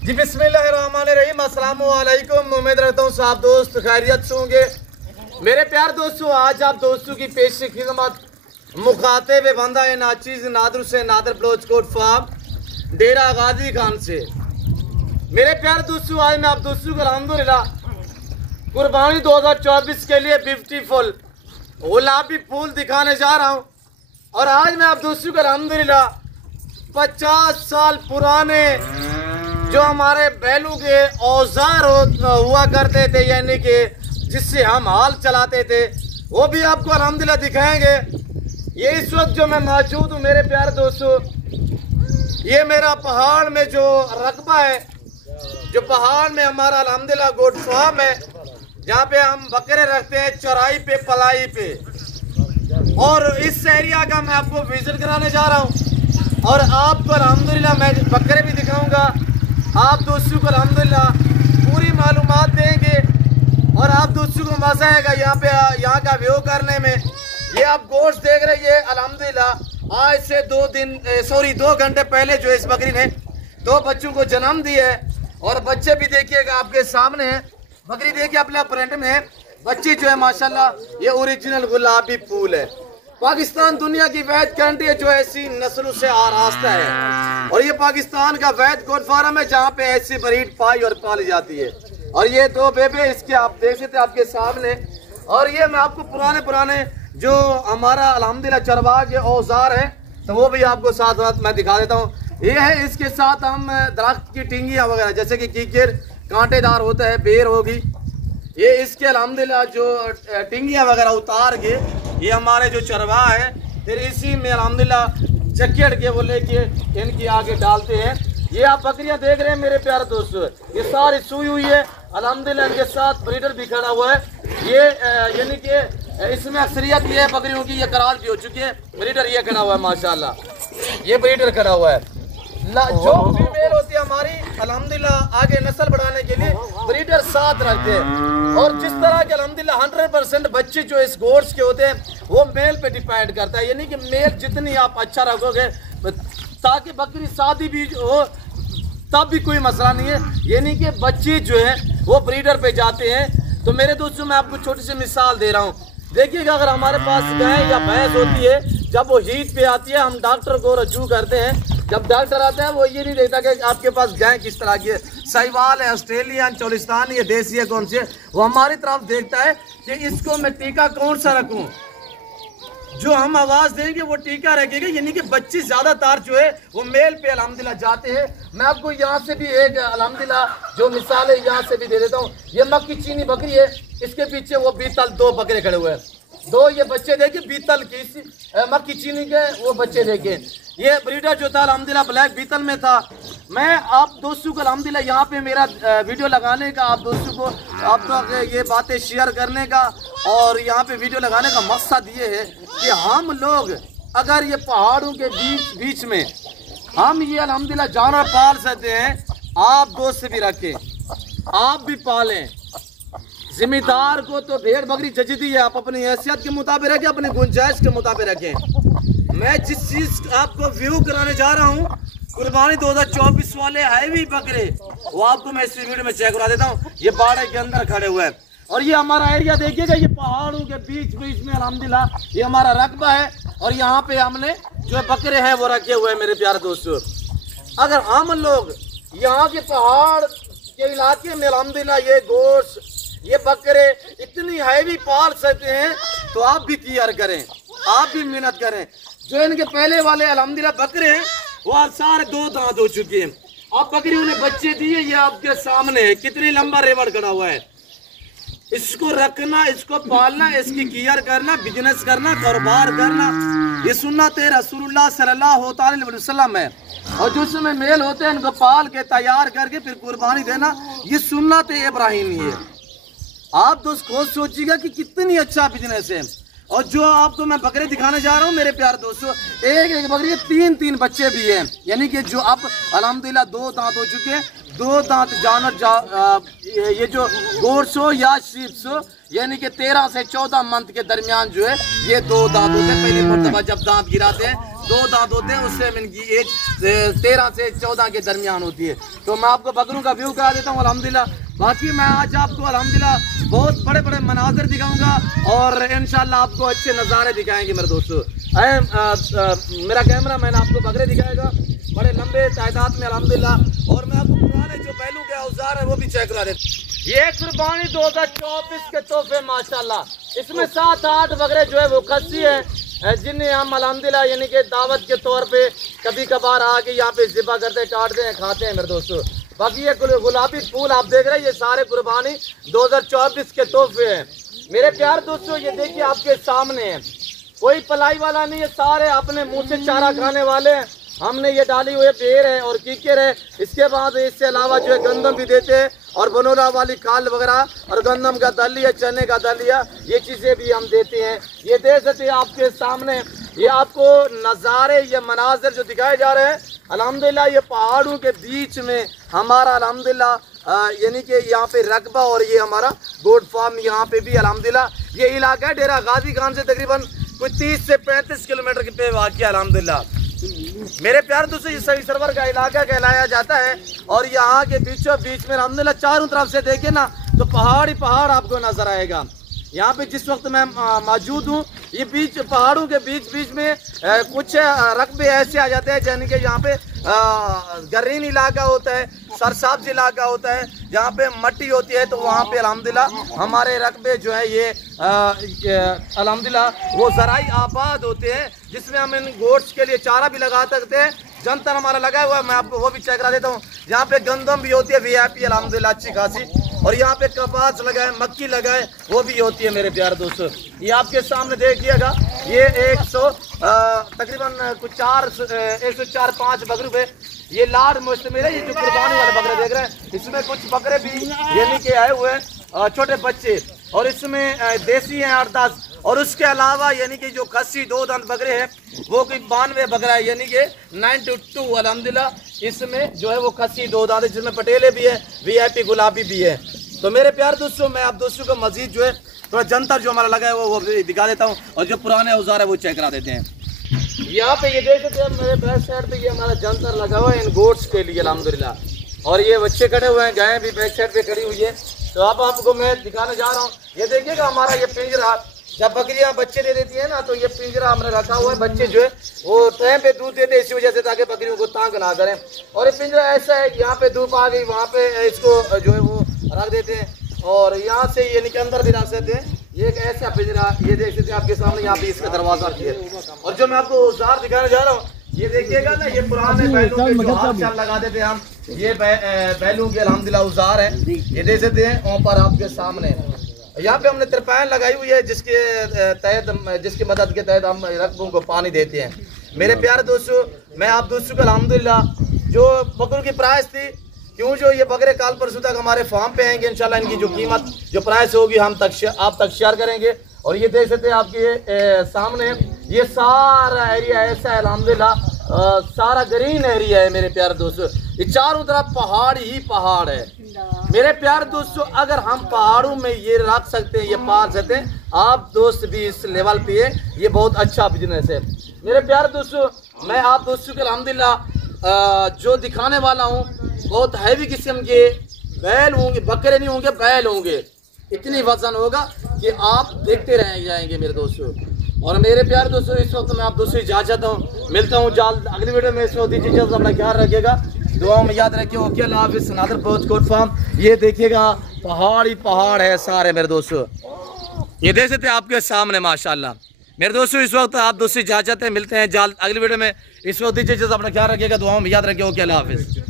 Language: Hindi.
जी बिस्मिल्लाहिर्रहमानिर्रहीम, अस्सलाम वालेकुम। उम्मीद रहता हूँ सब दोस्त खैरियत से होंगे। मेरे प्यार दोस्तों, आज आप दोस्तों की पेश खिदमत मुखातिब बंदा नाचीज नादर से नादर बलोचकोट फार्म डेरा गाजी खान से। मेरे प्यार दोस्तों, आज मैं आप दोस्तों को अल्हम्दुलिल्लाह कुर्बानी 2024 के लिए ब्यूटीफुल गुलाबी फूल दिखाने जा रहा हूँ। और आज मैं आप दोस्तों को अल्हम्दुलिल्लाह 50 साल पुराने जो हमारे बैलों के औजार हुआ करते थे, यानी कि जिससे हम हाल चलाते थे, वो भी आपको अल्हम्दुलिल्लाह दिखाएंगे। ये इस वक्त जो मैं मौजूद हूँ मेरे प्यारे दोस्तों, ये मेरा पहाड़ में जो रकबा है, जो पहाड़ में हमारा अल्हम्दुलिल्लाह गोट फार्म है, जहाँ पे हम बकरे रखते हैं चौराई पे पलाई पे। और इस एरिया का मैं आपको विजिट कराने जा रहा हूँ और आपको अल्हम्दुलिल्लाह मैं बकरे भी दिखाऊंगा। आप दोस्तों को अल्हम्दुलिल्लाह पूरी मालूमात देंगे और आप दोस्तों को मजा आएगा यहाँ का व्यू करने में। ये आप गोश्त देख रहे हैं अल्हम्दुलिल्लाह, आज से 2 घंटे पहले जो इस बकरी ने 2 बच्चों को जन्म दिया है। और बच्चे भी देखिएगा आपके सामने है, बकरी देखिए अपने प्रिंट में है। बच्ची जो है माशाल्लाह ये ओरिजिनल गुलाबी फूल है। पाकिस्तान दुनिया की वैध कंट्री है जो ऐसी नस्लों से आरास्ता है, और ये पाकिस्तान का वैध गोट फार्म है जहाँ पे ऐसी ब्रीड पाई और पाली जाती है। और ये 2 बेबे इसके आप देख सकते हैं आपके सामने। और ये मैं आपको पुराने जो हमारा अल्हम्दुलिल्लाह चरवाह के औजार है, तो वो भी आपको साथ साथ मैं दिखा देता हूँ। ये है, इसके साथ हम दरख्त की टिंगियाँ वगैरह जैसे कि कीकर कांटेदार होता है, बेर होगी, ये इसके अल्हम्दुलिल्लाह जो टिंगियाँ वगैरह उतार के ये हमारे जो चरवाह है, फिर इसी में अल्हम्दुलिल्लाह चक्केड़ के वो लेके इनकी आगे डालते हैं। ये आप बकरियां देख रहे हैं मेरे प्यारे दोस्तों, ये सारी सुई हुई है अल्हम्दुलिल्लाह। इनके साथ ब्रीडर भी खड़ा हुआ है। ये यानी कि इसमें अक्सरियत ये है बकरियों की, ये करार भी हो चुकी है। ब्रीडर ये खड़ा हुआ है माशाल्लाह, ये ब्रीडर खड़ा हुआ है। जो फीमेल होती है हमारी अल्हम्दुलिल्लाह आगे नस्ल बढ़ाने के लिए ब्रीडर साथ रखते हैं। और जिस तरह के अल्हम्दुलिल्लाह 100% बच्चे जो इस गोट्स के होते हैं वो मेल पे डिपेंड करता है, यानी कि मेल जितनी आप अच्छा रखोगे ताकि बकरी शादी भी हो तब भी कोई मसला नहीं है, यानी कि बच्चे जो है वो ब्रीडर पे जाते हैं। तो मेरे दोस्तों मैं आपको छोटी सी मिसाल दे रहा हूँ। देखिएगा अगर हमारे पास गाय या भैंस होती है, जब वो हीट पे आती है हम डॉक्टर को रजू करते हैं। जब डॉक्टर आता है वो ये नहीं देखता कि आपके पास गाय किस तरह की है, साहिवाल है, ऑस्ट्रेलियन, चोलिस्तानी है, देसी है, कौन सी है, वो हमारी तरफ देखता है कि इसको मैं टीका कौन सा रखूं। जो हम आवाज देंगे वो टीका रखेगा, यानी कि बच्चे ज्यादातर जो है वो मेल पे अल्हम्दुलिल्लाह जाते हैं। मैं आपको यहाँ से भी एक अल्हम्दुलिल्लाह जो मिसाल है यहाँ से भी दे देता हूँ। ये मक्की चीनी बकरी है, इसके पीछे वो बीतल 2 बकरे खड़े हुए हैं, 2 ये बच्चे देखे बीतल की मक्की चीनी के वो बच्चे देखे। ये ब्रीडर जो था अल्हम्दुलिल्लाह ब्लैक बीतल में था। मैं आप दोस्तों को अल्हम्दुलिल्लाह यहाँ पे मेरा वीडियो लगाने का, आप दोस्तों को आप तो ये बातें शेयर करने का और यहाँ पे वीडियो लगाने का मकसद ये है कि हम लोग अगर ये पहाड़ों के बीच में हम ये अल्हम्दुलिल्लाह जानवर पाल सकते हैं, आप दोस्त भी रखें, आप भी पालें। जिम्मेदार को तो भेड़ बकरी जचती है, आप अपनी हैसियत के मुताबिक रखें, अपनी गुंजाइश के मुताबिक रखें। मैं जिस चीज आपको व्यू कराने जा रहा हूँ कुर्बानी 2024 वाले हैवी बकरे, वो आपको मैं इस वीडियो में चेक करा देता हूँ। ये बाड़े के अंदर खड़े हुए हैं और ये हमारा एरिया देखिएगा, ये पहाड़ों के बीच में अल्हम्दुलिल्लाह ये हमारा रकबा है। और यहाँ पे हमने जो बकरे हैं वो रखे हुए हैं मेरे प्यारे दोस्तों। अगर हम लोग यहाँ के पहाड़ के इलाके में अल्हम्दुलिल्लाह ये गोश्त, ये बकरे इतनी हैवी पाल सकते हैं, तो आप भी केयर करें, आप भी मेहनत करें। जो इनके पहले वाले अल्हम्दुलिल्लाह बकरे हैं वो आज सारे 2 दांत हो चुके हैं। अब बकरी उन्हें बच्चे दिए, ये आपके सामने है, कितनी लंबा रेवड़ खड़ा हुआ है। इसको रखना, इसको पालना, इसकी केयर करना, बिजनेस करना, कारोबार करना, ये सुन्नत रसूलुल्लाह सल्लल्लाहु अलैहि वसल्लम है। और जो इसमें मेल होते हैं इनको पाल के तैयार करके फिर कुर्बानी देना, ये सुन्नत इब्राहिमी है। आप दोस्त खुद सोचिएगा कि कितनी अच्छा बिजनेस है। और जो आपको मैं बकरे दिखाने जा रहा हूँ मेरे प्यारे दोस्तों, एक बकरी 3 बच्चे भी हैं, यानी कि जो अब अल्हम्दुलिल्लाह 2 दांत हो चुके हैं। 2 दांत जानवर ये जो गोट्स हो या शीप्स हो, यानी कि 13 से 14 मंथ के दरमियान जो है ये 2 दांत होते हैं। पहली मरतबा जब दांत गिराते हैं 2 दांत होते हैं, उससे इनकी एज 13 से 14 के दरमियान होती है। तो मैं आपको बकरों का व्यू करा देता हूँ अल्हम्दुलिल्लाह। बाकी मैं आज आपको अल्हम्दुलिल्लाह बहुत बड़े बड़े मनाज़िर दिखाऊंगा और इंशाल्लाह आपको अच्छे नज़ारे दिखाएंगे मेरे दोस्तों। मेरा कैमरा मैंने आपको बकरे दिखाएगा बड़े लंबे तादाद में अल्हम्दुलिल्लाह। और मैं आपको पुराने जो बैलों के औजार है वो भी चेक करा देता हूँ। ये कुर्बानी 2024 के तोहफे माशाल्लाह, इसमें 7-8 बकरे जो है वो खस्सी है जिन्हें हम अल्हम्दुलिल्लाह यानी कि दावत के तौर पे कभी कभार आके यहाँ पे ज़िबा करते हैं, काटते हैं, खाते हैं मेरे दोस्तों। बाकी ये गुलाबी फूल आप देख रहे हैं ये सारे कुर्बानी 2024 के तोहफे हैं मेरे प्यार दोस्तों। ये देखिए आपके सामने है, कोई पलाई वाला नहीं है, सारे अपने मुँह से चारा खाने वाले हैं। हमने ये डाली हुई बेर है और कीकर है। इसके बाद इससे अलावा जो है गंदम भी देते हैं और बनोला वाली खाल वगैरह और गंदम का दलिया, चने का दलिया, ये चीज़ें भी हम देते हैं। ये दे सकते हैं आपके सामने। ये आपको नज़ारे, ये मनाजिर जो दिखाए जा रहे हैं अल्हम्दुलिल्लाह, ये पहाड़ों के बीच में हमारा अल्हम्दुलिल्लाह यानी कि यहाँ पे रकबा और ये हमारा गोट फार्म यहाँ पे भी अल्हम्दुलिल्लाह। ये इलाका है डेरा गाजी खान से तकरीबन कुछ 30 से 35 किलोमीटर के पे वाक़ अल्हम्दुलिल्लाह मेरे प्यार दोस्तों। ये सही सरवर का इलाका कहलाया जाता है और यहाँ के बीचों बीच में अल्हम्दुलिल्लाह चारों तरफ से देखें ना तो पहाड़ ही पहाड़ आपको नजर आएगा। यहाँ पे जिस वक्त मैं मौजूद हूँ ये बीच पहाड़ों के बीच बीच में कुछ रकबे ऐसे आ जाते हैं यानी कि यहाँ पे गर्रीन इलाका होता है, सरसाब्ज इलाका होता है, जहाँ पे मट्टी होती है। तो वहाँ पे अल्हम्दुलिल्लाह हमारे रकबे जो है ये अल्हम्दुलिल्लाह वो ज़राई आबाद होते हैं जिसमें हम इन गोट्स के लिए चारा भी लगा सकते हैं। जंतर हमारा लगा हुआ है, मैं आपको वो भी चेक करा देता हूँ। यहाँ पे गंदम भी होती है VIP अल्हम्दुलिल्लाह अच्छी खासी, और यहाँ पे कपास लगाए, मक्की लगाए, वो भी होती है मेरे प्यारे दोस्तों। ये आपके सामने देखिएगा ये 100 तकरीबन कुछ 104-5 बकरे पे ये लाड मुश्तमिल है। ये जो कुर्बानी वाले बकरे देख रहे हैं इसमें कुछ बकरे भी यानी कि आए हुए हैं छोटे बच्चे, और इसमें देसी हैं 8-10, और उसके अलावा यानी कि जो खस्सी 2 दांत बकरे हैं वो कोई 92 बकरा है यानी कि 92 अल्हम्दुलिल्लाह। इसमें जो है वो खस्सी 2 दांत है जिसमें पटेले भी है, VIP गुलाबी भी है। तो मेरे प्यार दोस्तों मैं आप दोस्तों को मजीद जो है थोड़ा जंतर जो हमारा लगा है वो दिखा देता हूँ, और जो पुराने औजार है वो चेक करा देते हैं। यहाँ पे ये देख सकते हैं मेरे बैक साइड पे ये हमारा जंतर लगा हुआ है इन गोट्स के लिए अल्हम्दुलिल्लाह, और ये बच्चे खड़े हुए हैं, गायें भी बैक साइड पे खड़ी हुई है। तो अब आपको मैं दिखाने जा रहा हूँ। ये देखिएगा हमारा ये पिंजरा, जब बकरियां बच्चे दे देती है ना तो ये पिंजरा हमने रखा हुआ है। बच्चे जो है वो टाइम पे दूध देते हैं इसी वजह से ताकि बकरियों को तंग ना करें। और ये पिंजरा ऐसा है कि यहाँ पे धूप आ गई वहाँ पे इसको जो है वो रख देते हैं, और यहाँ से यानी कि अंदर भी रख सकते हैं। ये एक ऐसा पिंजरा, ये देख सकते हैं आपके सामने, यहाँ पे इसका दरवाजा भी है। और जो मैं आपको औजार दिखाने जा रहा हूँ ये देखिएगा ना, ये पुराने बैलों के जो हाथ चाल लगा देते हैं हम, ये बैलों के अल्हम्दुलिल्लाह औजार है। ये देख सकते हैं वहाँ पर आपके सामने। यहाँ पे हमने तिरपाल लगाई हुई है जिसकी मदद के तहत हम रकबों को पानी देते हैं। मेरे प्यारे दोस्तों मैं आप दोस्तों को अल्हम्दुलिल्लाह जो बकरों की प्राइस थी, क्यों जो ये बकरे काल परसों तक हमारे फार्म पे आएंगे इंशाल्लाह, इनकी जो कीमत जो प्राइस होगी हम आप तक शेयर करेंगे। और ये देख सकते हैं आपके सामने ये सारा एरिया ऐसा है अल्हम्दुलिल्लाह, सारा ग्रीन एरिया है मेरे प्यारे दोस्तों। ये चारों तरफ पहाड़ ही पहाड़ है मेरे प्यारे दोस्तों। अगर हम पहाड़ों में ये रख सकते हैं, ये पाल सकते हैं, आप दोस्त भी इस लेवल पे है, ये बहुत अच्छा बिजनेस है मेरे प्यारे दोस्तों। मैं आप दोस्तों के अल्हम्दुलिल्लाह जो दिखाने वाला हूँ बहुत हैवी किस्म के बैल होंगे, बकरे नहीं होंगे, बैल होंगे। इतनी वजन होगा कि आप देखते रह जाएंगे मेरे दोस्तों। और मेरे प्यारे दोस्तों इस वक्त मैं आप दोस्तों इजाजत हूँ, मिलता हूँ जल्द अगली वीडियो में। इसमें दीजिए अपना ख्याल रखिएगा, दुआ में याद रखिए। ओके अल्लाह हाफिज़। नादर पोस्ट गोट फार्म, ये देखिएगा पहाड़ ही पहाड़ है सारे मेरे दोस्तों। ये देख सकते हैं आपके सामने माशाल्लाह मेरे दोस्तों। इस वक्त आप दोस्तों इजाजत है, मिलते हैं जल्द अगली वीडियो में। इस वक्त दीजिए अपना ख्याल रखिएगा, दुआ में याद रखिए। ओके अल्लाह हाफिज़।